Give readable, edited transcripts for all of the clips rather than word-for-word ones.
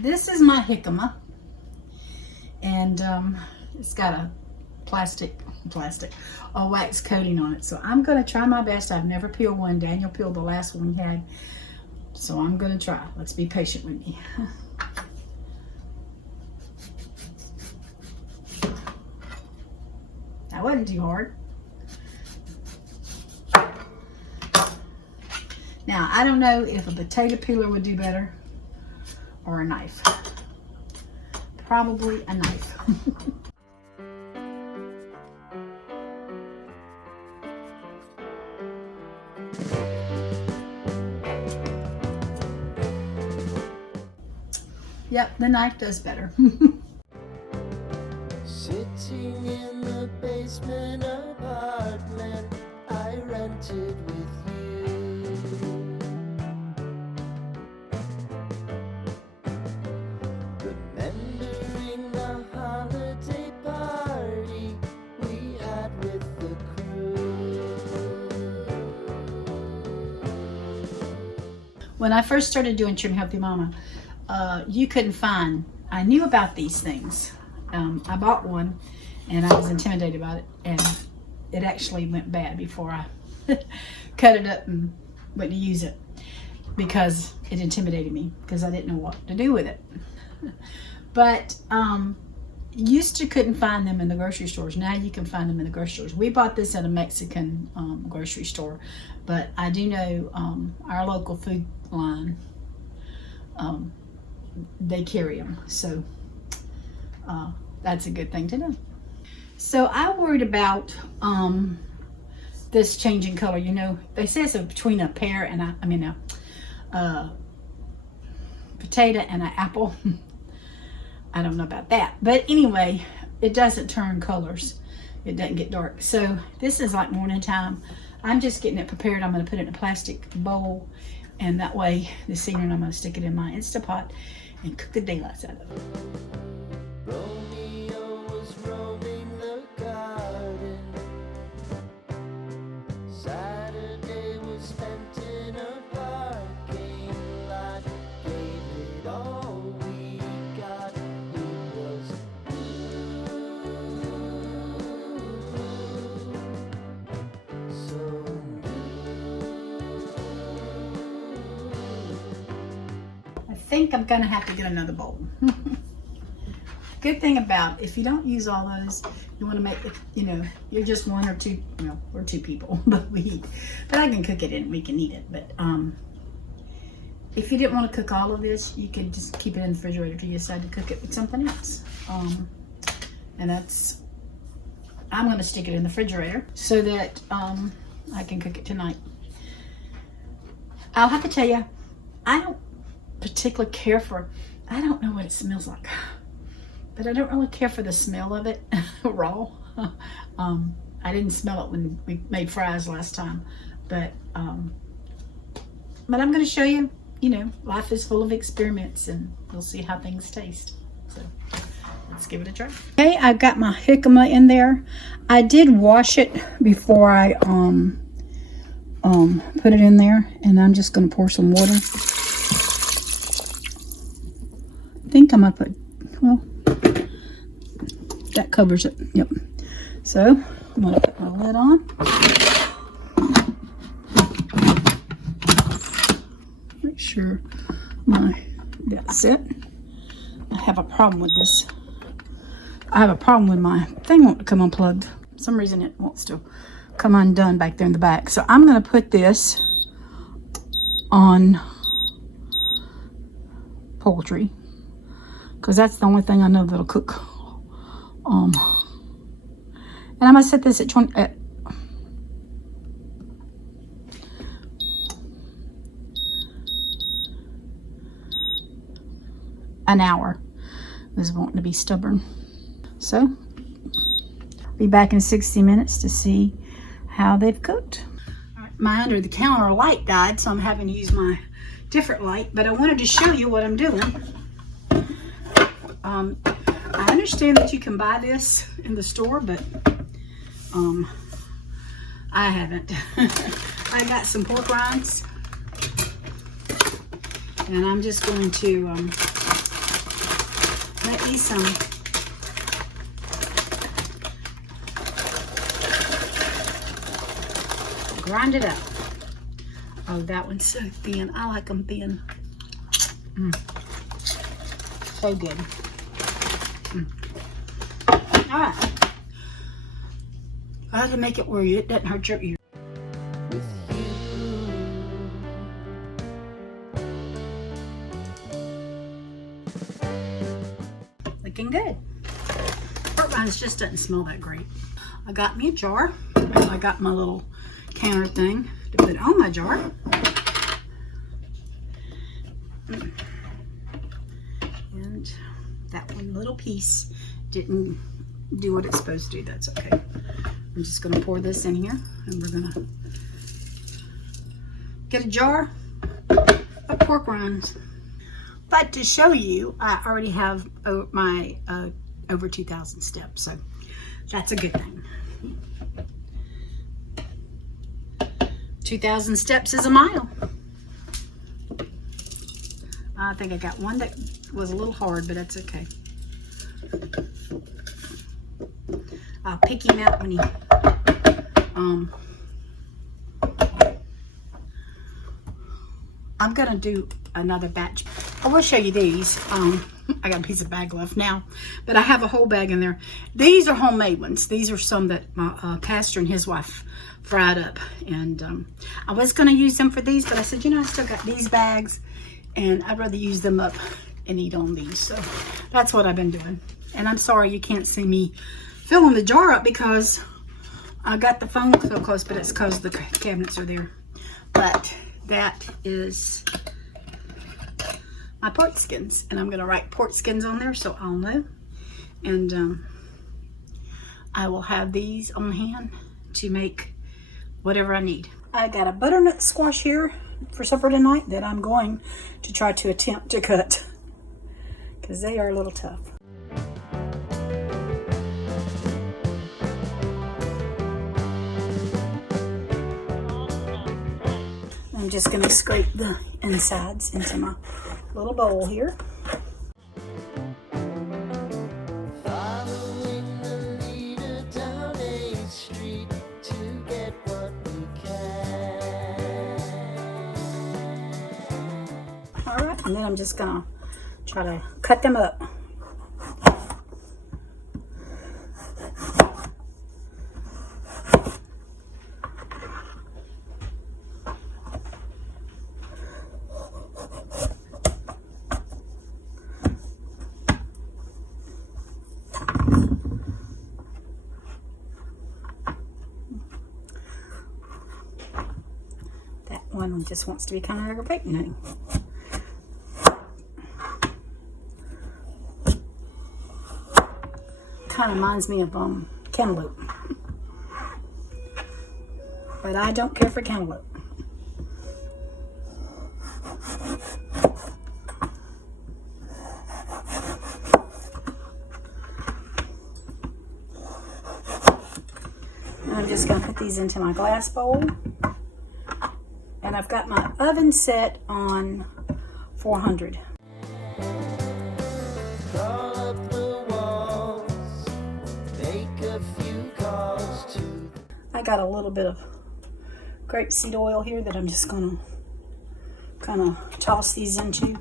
this is my jicama, and it's got a wax coating on it. So I'm gonna try my best. I've never peeled one. Daniel peeled the last one he had, so I'm gonna try. Let's be patient with me. That wasn't too hard. Now, I don't know if a potato peeler would do better or a knife. Probably a knife. Yep, the knife does better. Sitting in the basement apartment I rented with you. Remembering the holiday party we had with the crew. When I first started doing Trim Healthy Mama, you couldn't find, I knew about these things. I bought one and I was intimidated about it, and it actually went bad before I cut it up and went to use it, because it intimidated me because I didn't know what to do with it. But used to couldn't find them in the grocery stores. Now you can find them in the grocery stores. We bought this at a Mexican grocery store, but I do know our local food line, they carry them, so that's a good thing to know. So I worried about this changing color. You know, they say it's between a pear and a potato and an apple. I don't know about that, but anyway, it doesn't turn colors. It doesn't get dark. So this is like morning time. I'm just getting it prepared. I'm going to put it in a plastic bowl, and that way this evening I'm going to stick it in my Instapot and cook the daylights out of it. Romeo was roaming the garden. Saturday was spent in a parking lot. Gave it all we got. It was so I think I'm gonna have to get another bowl. Good thing about, if you don't use all those, you want to make it, you know, you're just one or two, well, we're two people, but we eat. But I can cook it and we can eat it. But if you didn't want to cook all of this, you could just keep it in the refrigerator till you decide to cook it with something else. And that's, I'm going to stick it in the refrigerator so that I can cook it tonight. I'll have to tell you, I don't particularly care for, I don't know what it smells like, but I don't really care for the smell of it raw. I didn't smell it when we made fries last time, but I'm going to show you, you know, life is full of experiments, and we'll see how things taste. So let's give it a try. Okay, I've got my jicama in there. I did wash it before I put it in there, and I'm just going to pour some water. I think I'm going to put, well, that covers it. Yep. So I'm going to put my lid on. Make sure that's it. I have a problem with this. I have a problem with my thing won't come unplugged. For some reason it wants to come undone back there in the back. So I'm going to put this on poultry, because that's the only thing I know that'll cook. And I'm gonna set this at 20. An hour. This is wanting to be stubborn. So, be back in 60 minutes to see how they've cooked. All right, my under the counter light died, so I'm having to use my different light. But I wanted to show you what I'm doing. I understand that you can buy this in the store, but I haven't. I got some pork rinds, and I'm just going to Let me some. Grind it up. Oh, that one's so thin. I like them thin. So good. All right. I had to make it where it doesn't hurt your ear. Looking good. Pork rinds just doesn't smell that great. I got me a jar. I got my little counter thing to put on my jar. And that one little piece didn't do what it's supposed to do. That's okay. I'm just going to pour this in here, and we're going to get a jar of pork rinds. But to show you, I already have my over 2,000 steps, so that's a good thing. 2,000 steps is a mile. I think I got one that was a little hard, but that's okay. I'll pick him out when he I'm gonna do another batch. I will show you these. I got a piece of bag left now, but I have a whole bag in there. These are homemade ones. These are some that my pastor and his wife fried up, and I was gonna use them for these, but I said, you know, I still got these bags, and I'd rather use them up and eat on these. So that's what I've been doing. And I'm sorry you can't see me filling the jar up because I got the phone so close, but it's because the cabinets are there. But that is my pork skins, and I'm gonna write pork skins on there so I'll know. And I will have these on hand to make whatever I need. I got a butternut squash here for supper tonight that I'm going to try to attempt to cut because they are a little tough. I'm just going to scrape the insides into my little bowl here. Following the leader down a street to get what we can. All right, and then I'm just going to try to cut them up. One just wants to be kind of aggravating. Kind of reminds me of cantaloupe, but I don't care for cantaloupe. And I'm just going to put these into my glass bowl. And I've got my oven set on 400. Crawl up the walls, make a few calls to. I got a little bit of grapeseed oil here that I'm just gonna kind of toss these into.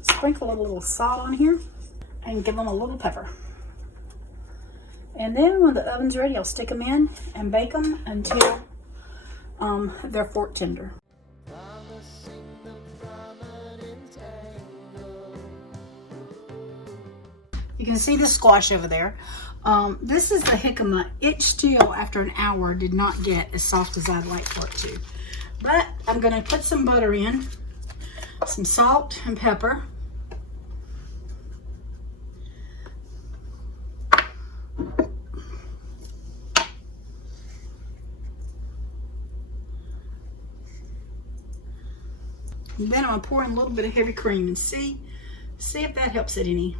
Sprinkle a little salt on here and give them a little pepper. And then when the oven's ready, I'll stick them in and bake them until they're fork tender. You can see the squash over there. This is the jicama. It still, after an hour, did not get as soft as I'd like for it to. But I'm going to put some butter in, some salt and pepper. And then I'm going to pour in a little bit of heavy cream and see if that helps it any.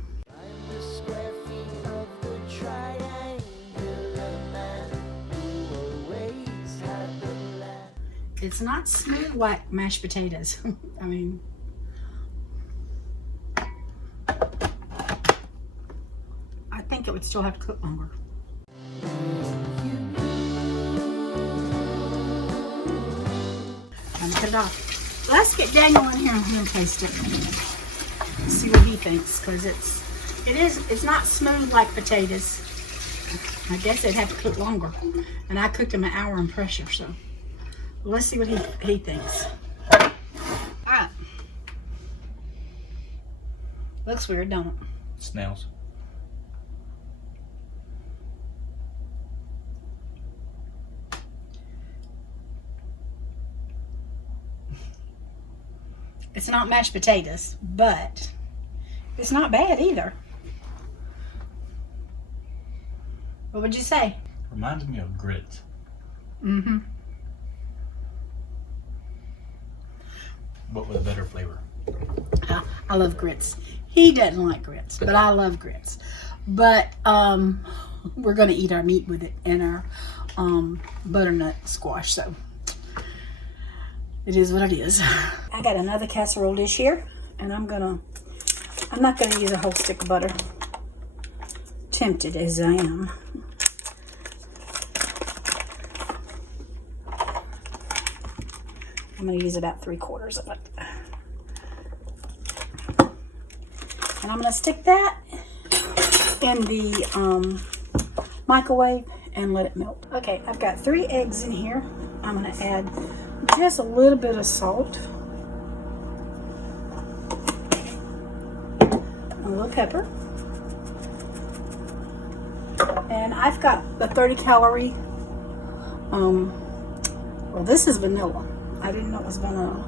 It's not smooth like mashed potatoes. I mean, I think it would still have to cook longer. I'm gonna cut it off. Let's get Daniel in here and let him taste it. See what he thinks, because it's not smooth like potatoes. I guess they'd have to cook longer, and I cooked them an hour in pressure. So let's see what he thinks. All right, looks weird, don't it? Snails. It's not mashed potatoes, but it's not bad either. What would you say? Reminds me of grits. Mm-hmm. But with a better flavor. I love grits. He doesn't like grits, but I love grits. But we're gonna eat our meat with it and our butternut squash, so it is what it is. I got another casserole dish here, and I'm not gonna use a whole stick of butter. Tempted as I am. I'm gonna use about 3/4 of it. And I'm gonna stick that in the microwave and let it melt. Okay, I've got 3 eggs in here. I'm gonna add just a little bit of salt, a little pepper, and I've got the 30-calorie. Well, this is vanilla. I didn't know it was vanilla.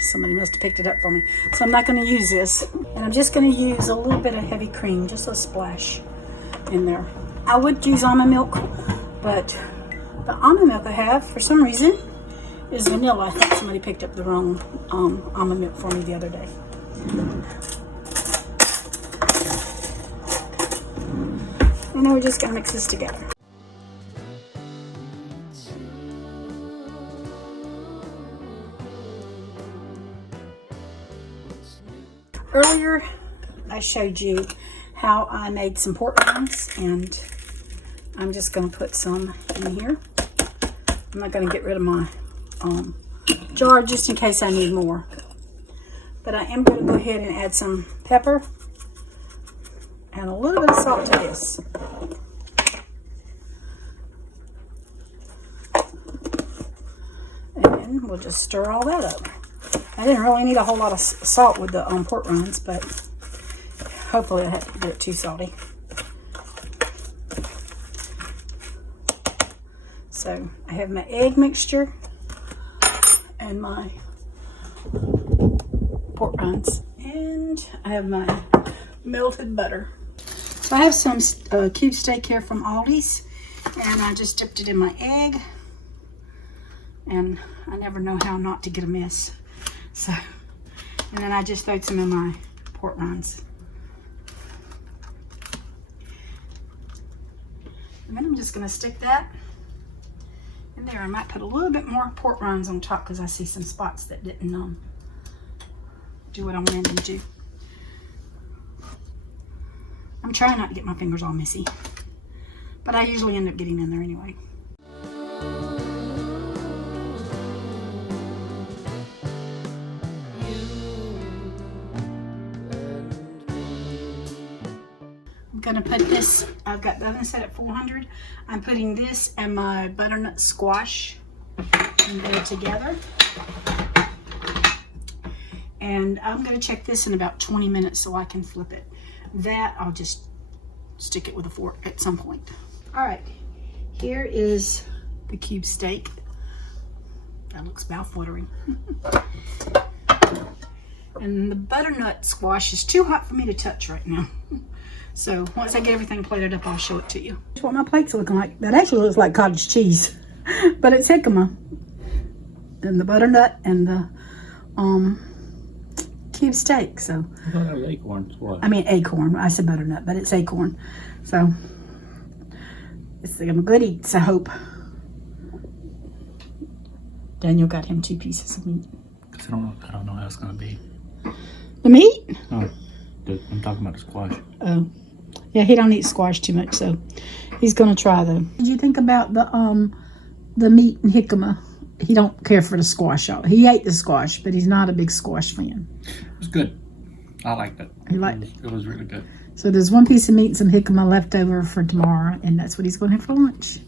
Somebody must have picked it up for me. So I'm not going to use this. And I'm just going to use a little bit of heavy cream, just a splash in there. I would use almond milk, but the almond milk I have, for some reason, is vanilla. I think somebody picked up the wrong almond milk for me the other day. And now we're just going to mix this together. Earlier, I showed you how I made some pork rinds, and I'm just going to put some in here. I'm not going to get rid of my jar just in case I need more. But I am going to go ahead and add some pepper and a little bit of salt to this. And we'll just stir all that up. I didn't really need a whole lot of salt with the pork rinds, but hopefully I didn't do it too salty. So I have my egg mixture and my pork rinds, and I have my melted butter. So I have some cube steak here from Aldi's, and I just dipped it in my egg, and I never know how not to get a miss. So, and then I just throwed some in my pork rinds. And then I'm just going to stick that in there. I might put a little bit more pork rinds on top because I see some spots that didn't do what I wanted them to. I'm trying not to get my fingers all messy, but I usually end up getting in there anyway. I'm gonna put this, I've got the oven set at 400. I'm putting this and my butternut squash in there together. And I'm gonna check this in about 20 minutes so I can flip it. That I'll just stick it with a fork at some point. All right, here is the cube steak. That looks mouth-watering. And the butternut squash is too hot for me to touch right now. So once I get everything plated up, I'll show it to you. That's what my plate's looking like. That actually looks like cottage cheese, but it's jicama. And the butternut and the cube steak. So I thought that was acorns. What? I mean acorn. I said butternut, but it's acorn. So it's a good eats, I hope. Daniel got him 2 pieces of meat. Cause I don't know how it's gonna be. The meat? No, I'm talking about the squash. Oh, yeah, he don't eat squash too much, so he's gonna try though. Did you think about the meat and jicama? He don't care for the squash. He ate the squash, but he's not a big squash fan. It was good. I liked it. He liked it. It was really good. So there's 1 piece of meat and some jicama left over for tomorrow, and that's what he's going to have for lunch.